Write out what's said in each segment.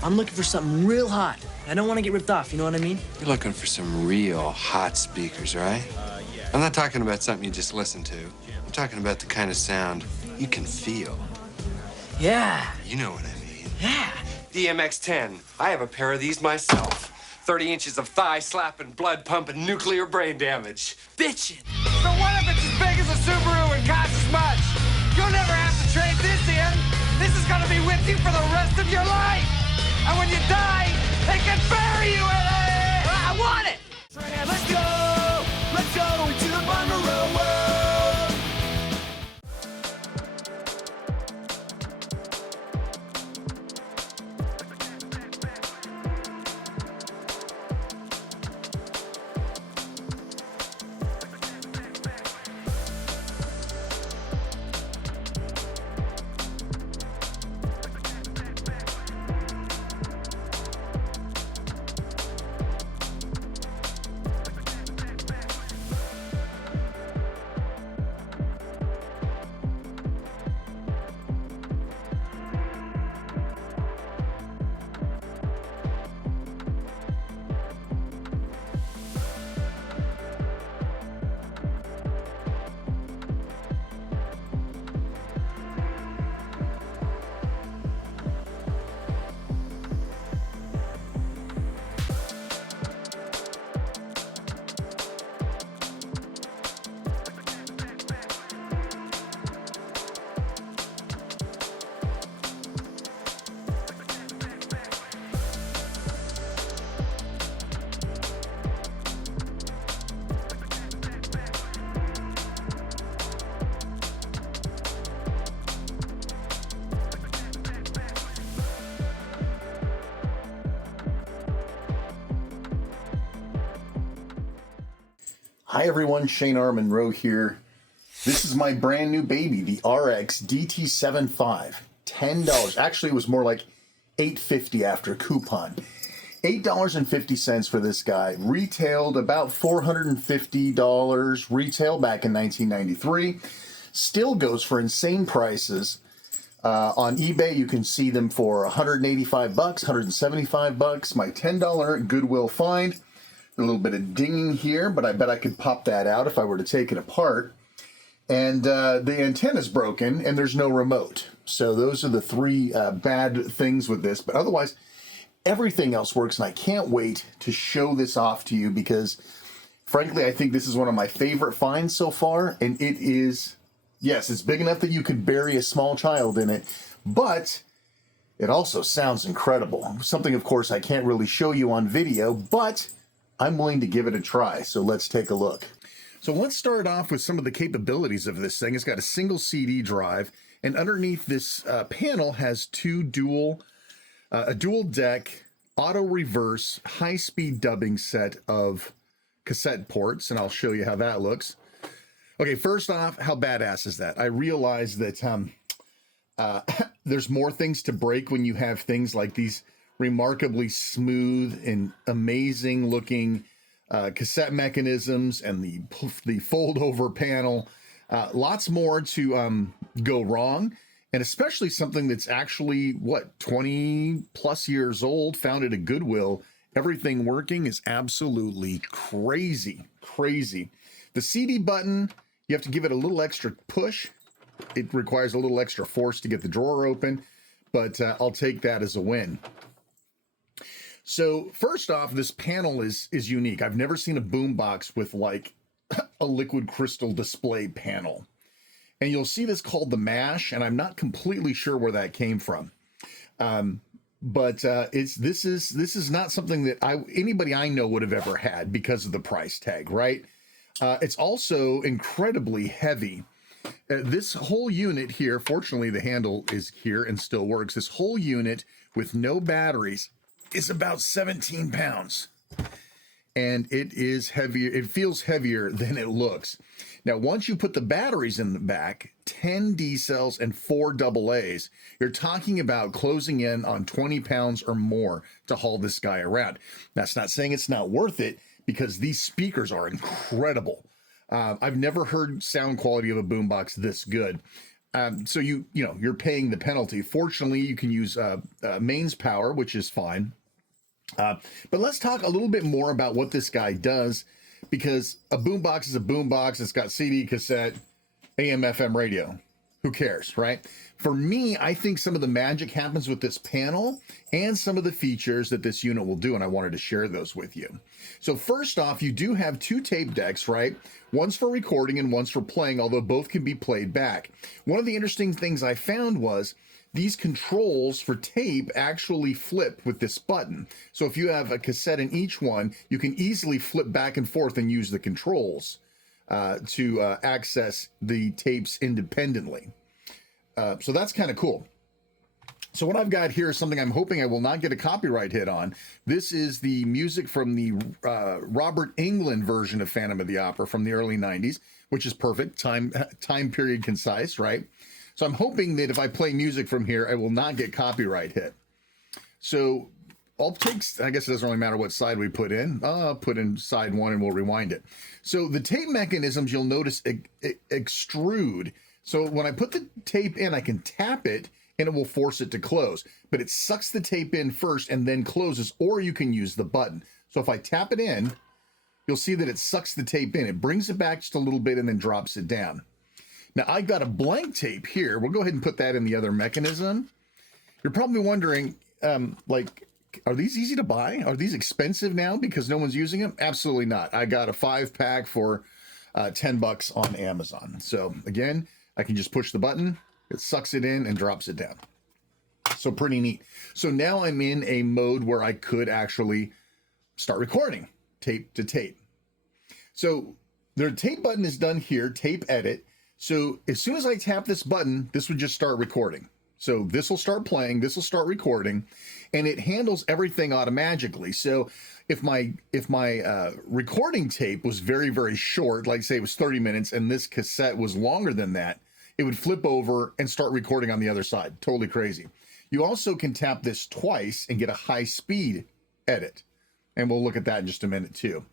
I'm looking for something real hot. I don't want to get ripped off, you know what I mean? You're looking for some real hot speakers, right? Yeah. I'm not talking about something you just listen to. I'm talking about the kind of sound you can feel. Yeah. You know what I mean. Yeah. DMX-10. I have a pair of these myself. 30 inches of thigh slapping, blood pumping, nuclear brain damage. Bitchin'. So what if it's as big as a Subaru and costs as much? You'll never have to trade this in. This is gonna be with you for the rest of your life. And when you die, they can bury you in it. I want it. Let's go into the Monroe world. Hi everyone, Shane R. Monroe here. This is my brand new baby, the RX DT-75. $10. Actually, it was more like $8.50 after coupon. $8.50 for this guy. Retailed about $450 retail back in 1993. Still goes for insane prices. On eBay, you can see them for $185, $175. My $10 Goodwill find. A little bit of dinging here, but I bet I could pop that out if I were to take it apart. And the antenna's broken, and there's no remote. So those are the three bad things with this. But otherwise, everything else works, and I can't wait to show this off to you because, frankly, I think this is one of my favorite finds so far. And it is, yes, it's big enough that you could bury a small child in it, but it also sounds incredible. Something, of course, I can't really show you on video, but I'm willing to give it a try, so let's take a look. So let's start off with some of the capabilities of this thing. It's got a single CD drive, and underneath this panel has a dual deck, auto reverse, high-speed dubbing set of cassette ports, and I'll show you how that looks. Okay, first off, how badass is that? I realize that there's more things to break when you have things like these remarkably smooth and amazing looking cassette mechanisms and the fold over panel. Lots more to go wrong, and especially something that's actually 20 plus years old, founded at Goodwill. Everything working is absolutely crazy. The CD button, you have to give it a little extra push. It requires a little extra force to get the drawer open, but I'll take that as a win. So first off, this panel is unique. I've never seen a boombox with like a liquid crystal display panel. And you'll see this called the MASH, and I'm not completely sure where that came from. But this is not something that anybody I know would have ever had because of the price tag, right? It's also incredibly heavy. This whole unit here, fortunately the handle is here and still works. This whole unit with no batteries is about 17 pounds, and it is heavier. It feels heavier than it looks. Now, once you put the batteries in the back, 10 D cells and 4 AA's, you're talking about closing in on 20 pounds or more to haul this guy around. That's not saying it's not worth it, because these speakers are incredible. I've never heard sound quality of a boombox this good. So you're paying the penalty. Fortunately, you can use mains power, which is fine. But let's talk a little bit more about what this guy does, because a boombox is a boombox. It's got CD, cassette, AM, FM radio. Who cares, right? For me, I think some of the magic happens with this panel and some of the features that this unit will do, and I wanted to share those with you. So first off, you do have two tape decks, right? One's for recording and one's for playing, although both can be played back. One of the interesting things I found was these controls for tape actually flip with this button. So if you have a cassette in each one, you can easily flip back and forth and use the controls to access the tapes independently. So that's kind of cool. So what I've got here is something I'm hoping I will not get a copyright hit on. This is the music from the Robert Englund version of Phantom of the Opera from the early 90s, which is perfect, time period concise, right? So I'm hoping that if I play music from here, I will not get copyright hit. So I'll take, I guess it doesn't really matter what side we put in. I'll put in side one and we'll rewind it. So the tape mechanisms, you'll notice extrude. So when I put the tape in, I can tap it and it will force it to close, but it sucks the tape in first and then closes, or you can use the button. So if I tap it in, you'll see that it sucks the tape in. It brings it back just a little bit and then drops it down. Now I've got a blank tape here. We'll go ahead and put that in the other mechanism. You're probably wondering, are these easy to buy? Are these expensive now because no one's using them? Absolutely not. I got a 5-pack for $10 on Amazon. So again, I can just push the button, it sucks it in and drops it down. So pretty neat. So now I'm in a mode where I could actually start recording tape to tape. So the tape button is done here, tape edit. So as soon as I tap this button, this would just start recording. So this will start playing, this will start recording, and it handles everything automatically. So if my recording tape was very, very short, like say it was 30 minutes and this cassette was longer than that, it would flip over and start recording on the other side. Totally crazy. You also can tap this twice and get a high speed edit. And we'll look at that in just a minute too.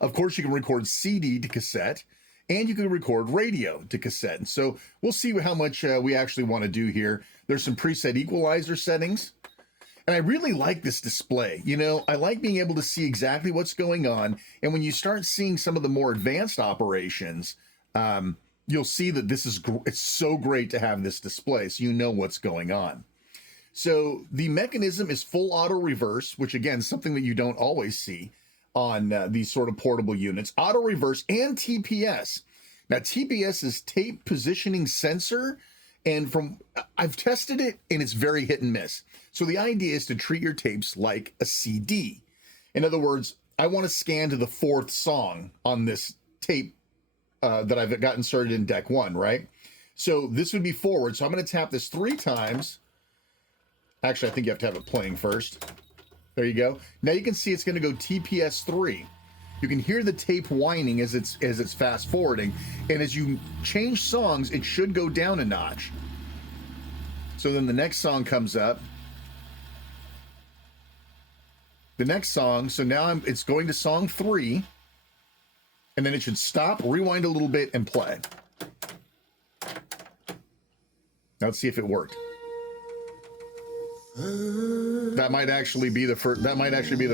Of course, you can record CD to cassette, and you can record radio to cassette. And so we'll see how much we actually want to do here. There's some preset equalizer settings. And I really like this display. You know, I like being able to see exactly what's going on. And when you start seeing some of the more advanced operations, you'll see that it's so great to have this display so you know what's going on. So the mechanism is full auto reverse, which again, is something that you don't always see on these sort of portable units. Auto reverse and TPS. Now TPS is tape positioning sensor, and I've tested it and it's very hit and miss. So the idea is to treat your tapes like a CD. In other words, I want to scan to the 4th song on this tape that I've got inserted in deck 1, right? So this would be forward. So I'm going to tap this 3 times. Actually, I think you have to have it playing first. There you go. Now you can see it's going to go TPS 3. You can hear the tape whining as it's fast forwarding, and as you change songs, it should go down a notch. So then the next song comes up. The next song. So now it's going to song 3. And then it should stop, rewind a little bit, and play. Now let's see if it worked. That might actually be the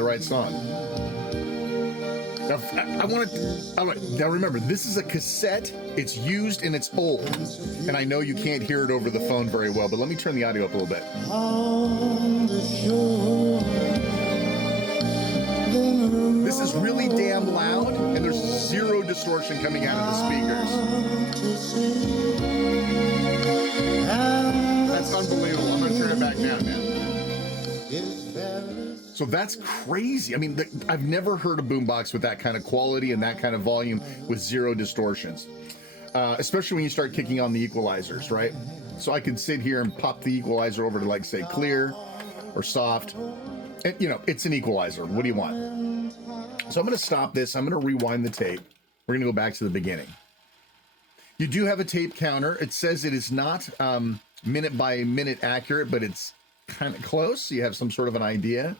right song. Now, now remember, this is a cassette. It's used and it's old. And I know you can't hear it over the phone very well, but let me turn the audio up a little bit. This is really damn loud, and there's 0 distortion coming out of the speakers. That's unbelievable. I'm going to turn it back down now. So that's crazy. I mean, I've never heard a boombox with that kind of quality and that kind of volume with 0 distortions, especially when you start kicking on the equalizers, right? So I can sit here and pop the equalizer over to, like, say, clear or soft. And, you know, it's an equalizer. What do you want? So I'm going to stop this. I'm going to rewind the tape. We're going to go back to the beginning. You do have a tape counter. It says it is not minute by minute accurate, but it's kind of close. So you have some sort of an idea.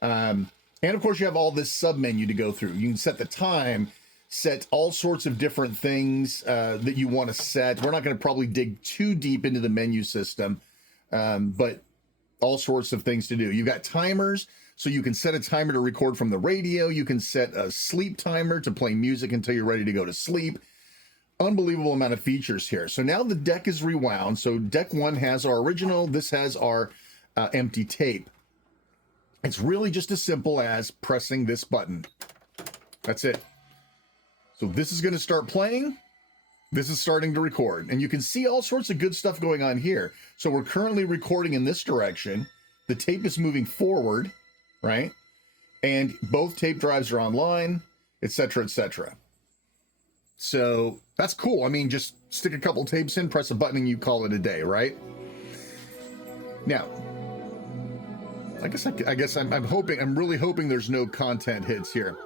And of course you have all this sub menu to go through. You can set the time, set all sorts of different things that you want to set. We're not going to probably dig too deep into the menu system, but all sorts of things to do. You've got timers, so you can set a timer to record from the radio. You can set a sleep timer to play music until you're ready to go to sleep. Unbelievable amount of features here. So now the deck is rewound. So deck 1 has our original. This has our empty tape. It's really just as simple as pressing this button. That's it. So this is going to start playing. This is starting to record. And you can see all sorts of good stuff going on here. So we're currently recording in this direction. The tape is moving forward, right? And both tape drives are online, etc., etc. So that's cool. I mean, just stick a couple tapes in, press a button, and you call it a day, right? Now, I guess I'm really hoping there's no content hits here.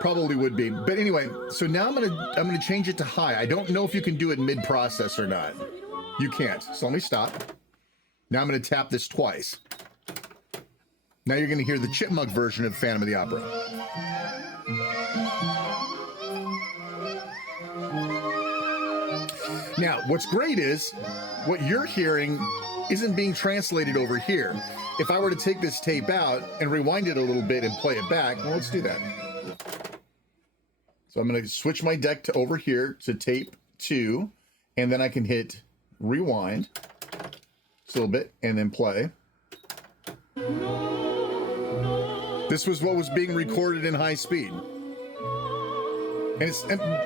Probably would be, but anyway. So now I'm gonna change it to high. I don't know if you can do it mid-process or not. You can't. So let me stop. Now I'm gonna tap this twice. Now you're gonna hear the chipmunk version of Phantom of the Opera. Now, what's great is what you're hearing isn't being translated over here. If I were to take this tape out and rewind it a little bit and play it back, well, let's do that. So I'm going to switch my deck to over here to tape 2, and then I can hit rewind just a little bit and then play. This was what was being recorded in high speed. And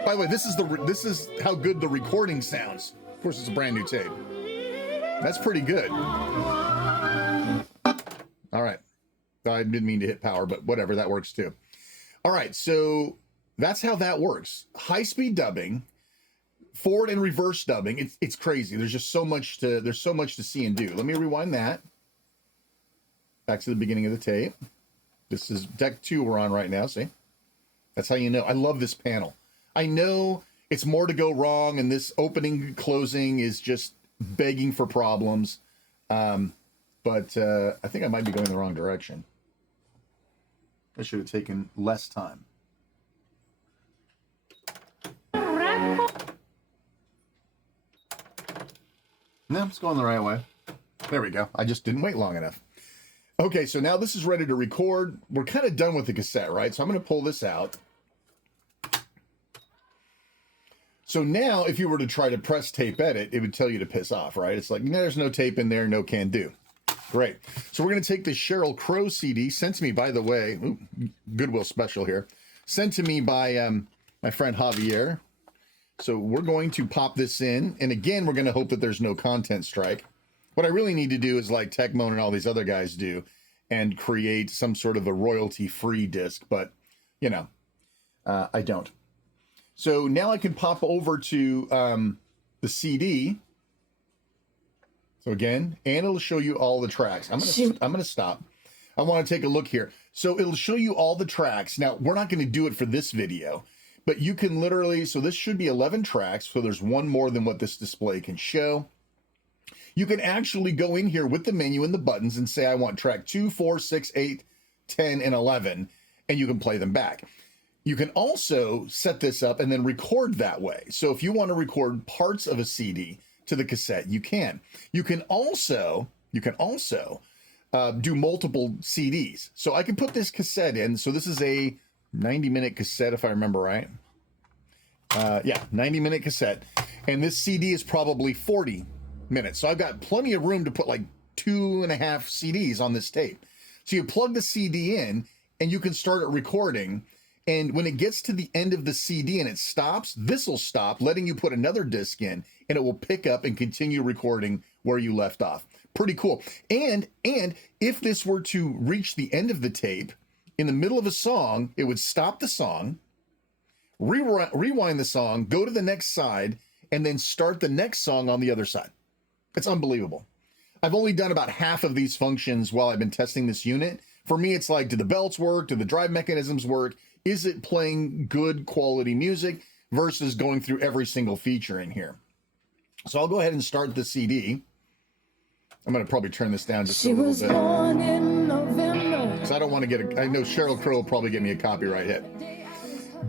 by the way, this is how good the recording sounds. Of course, it's a brand new tape. That's pretty good. All right. I didn't mean to hit power, but whatever, that works too. All right, so that's how that works. High-speed dubbing, forward and reverse dubbing. It's crazy. There's just so much to see and do. Let me rewind that. Back to the beginning of the tape. This is deck 2 we're on right now. See? That's how you know. I love this panel. I know it's more to go wrong, and this opening closing is just begging for problems. But I think I might be going the wrong direction. I should have taken less time. No, it's going the right way. There we go. I just didn't wait long enough. Okay, so now this is ready to record. We're kind of done with the cassette, right? So I'm going to pull this out. So now, if you were to try to press tape edit, it would tell you to piss off, right? It's like, no, there's no tape in there, no can do. Great. So we're going to take this Sheryl Crow CD, sent to me, by the way, Goodwill special here, sent to me by my friend Javier. So we're going to pop this in, and again, we're going to hope that there's no content strike. What I really need to do is like Techmoan and all these other guys do, and create some sort of a royalty-free disc, but, you know, I don't. So now I can pop over to the CD. So again, and it'll show you all the tracks. I'm gonna stop. I want to take a look here. So it'll show you all the tracks. Now, we're not going to do it for this video, but you can literally, so this should be 11 tracks, so there's one more than what this display can show. You can actually go in here with the menu and the buttons and say, I want track 2, 4, 6, 8, 10, and 11, and you can play them back. You can also set this up and then record that way. So if you want to record parts of a CD to the cassette, you can. You can also do multiple CDs. So I can put this cassette in. So this is a 90-minute cassette, if I remember right. Yeah, 90-minute cassette. And this CD is probably 40 minutes. So I've got plenty of room to put like 2.5 CDs on this tape. So you plug the CD in and you can start it recording. And when it gets to the end of the CD and it stops, this will stop, letting you put another disc in, and it will pick up and continue recording where you left off. Pretty cool. And if this were to reach the end of the tape, in the middle of a song, it would stop the song, rewind the song, go to the next side, and then start the next song on the other side. It's unbelievable. I've only done about half of these functions while I've been testing this unit. For me, it's like, do the belts work? Do the drive mechanisms work? Is it playing good quality music versus going through every single feature in here? So I'll go ahead and start the CD. I'm going to probably turn this down just a little bit. Born in November. So I don't want to get I know Sheryl Crow will probably get me a copyright hit.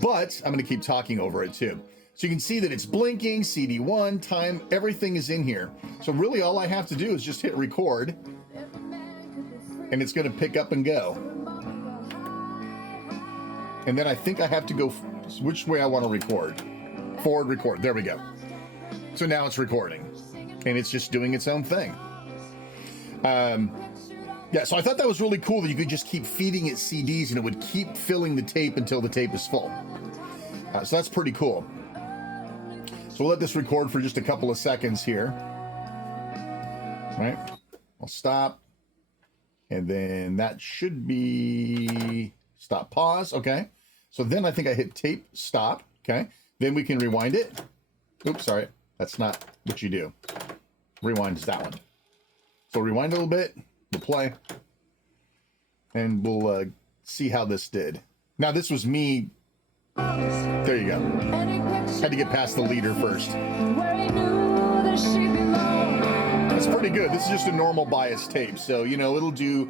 but I'm going to keep talking over it too. So you can see that it's blinking, CD1, time, everything is in here. So really all I have to do is just hit record and it's going to pick up and go. And then I think I have to go which way I want to record. Forward record. There we go. So now it's recording and it's just doing its own thing. Yeah, so I thought that was really cool that you could just keep feeding it CDs and it would keep filling the tape until the tape is full. So that's pretty cool. So we'll let this record for just a couple of seconds here. All right, I'll stop. And then that should be stop, pause. Okay. So then I think I hit tape stop. Okay. Then we can rewind it. Oops, sorry. That's not what you do. Rewind is that one. So rewind a little bit. We'll play. And we'll see how this did. Now this was me. There you go. Had to get past the leader first. That's pretty good. This is just a normal bias tape. So, you know, it'll do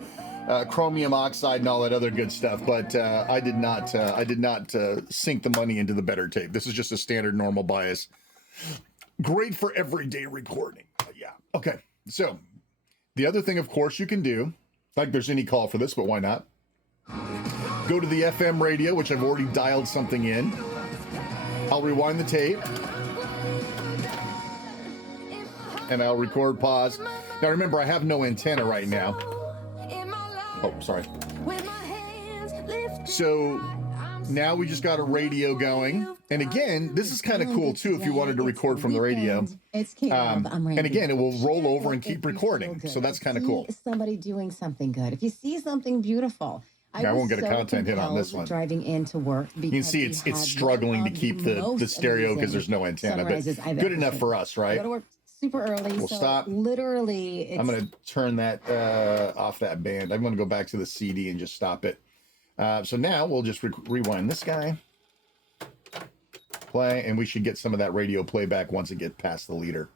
chromium oxide and all that other good stuff. But I did not sink the money into the better tape. This is just a standard normal bias. Great for everyday recording. Yeah. Okay. So the other thing, of course, you can do, like there's any call for this, but why not? Go to the FM radio, which I've already dialed something in. I'll rewind the tape. And I'll record, pause. Now remember, I have no antenna right now. Oh, sorry. So now we just got a radio going. And again, this is kind of cool too if you wanted to record from the radio. And again, it will roll over and keep recording. So that's kind of cool. Somebody doing something good. If you see something beautiful. I won't get a content hit on this one. Driving into work, you can see it's struggling to keep the stereo because there's no antenna, but good enough for us, right? I go to work super early. We'll stop. Literally, I'm going to turn that off that band. I'm going to go back to the CD and just stop it. So now we'll just rewind this guy, play, and we should get some of that radio playback once it gets past the leader.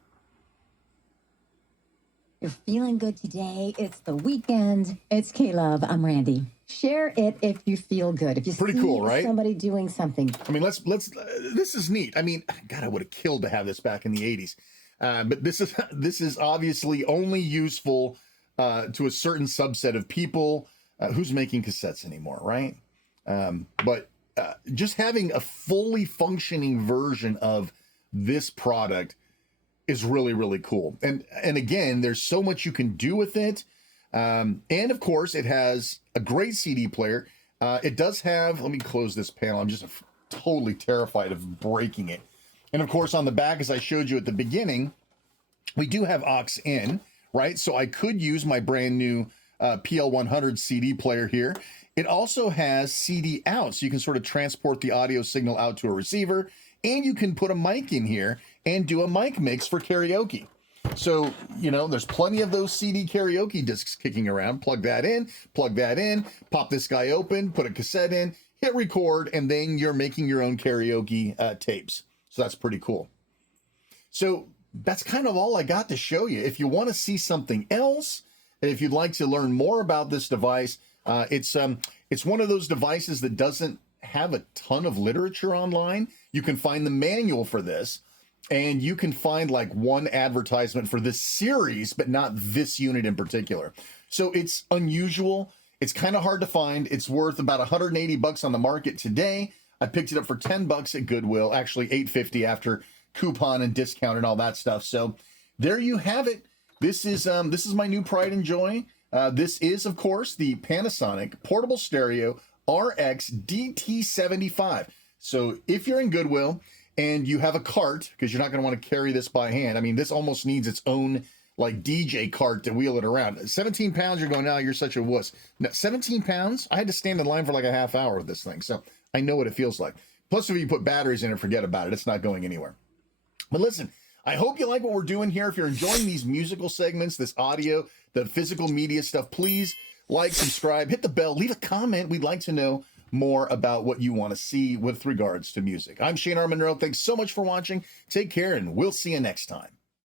You're feeling good today. It's the weekend. It's K-Love. I'm Randy. Share it if you feel good. If you pretty see cool, right? Somebody doing something. I mean, let's. This is neat. I mean, God, I would have killed to have this back in the '80s. But this is obviously only useful to a certain subset of people. Who's making cassettes anymore, right? But just having a fully functioning version of this product is really, really cool. And again, there's so much you can do with it. And of course, it has a great CD player. It does have, let me close this panel. I'm just totally terrified of breaking it. And of course, on the back, as I showed you at the beginning, we do have aux in, right? So I could use my brand new PL100 CD player here. It also has CD out, so you can sort of transport the audio signal out to a receiver, and you can put a mic in here and do a mic mix for karaoke. So, you know, there's plenty of those CD karaoke discs kicking around. Plug that in, pop this guy open, put a cassette in, hit record, and then you're making your own karaoke tapes. So that's pretty cool. So that's kind of all I got to show you. If you want to see something else, if you'd like to learn more about this device, it's one of those devices that doesn't have a ton of literature online. You can find the manual for this, and you can find like one advertisement for this series, but not this unit in particular. So it's unusual. It's kind of hard to find. It's worth about $180 on the market today. I picked it up for $10 at Goodwill, actually $8.50 after coupon and discount and all that stuff. So there you have it. This is my new pride and joy. This is, of course, the Panasonic Portable Stereo RX DT-75. So if you're in Goodwill and you have a cart, because you're not going to want to carry this by hand. I mean, this almost needs its own like DJ cart to wheel it around. 17 pounds, you're going, oh, you're such a wuss. No, 17 pounds? I had to stand in line for like a half hour with this thing. So I know what it feels like. Plus, if you put batteries in it, forget about it. It's not going anywhere. But listen, I hope you like what we're doing here. If you're enjoying these musical segments, this audio, the physical media stuff, please like, subscribe, hit the bell, leave a comment. We'd like to know more about what you want to see with regards to music. I'm Shane R. Monroe. Thanks so much for watching. Take care, and we'll see you next time.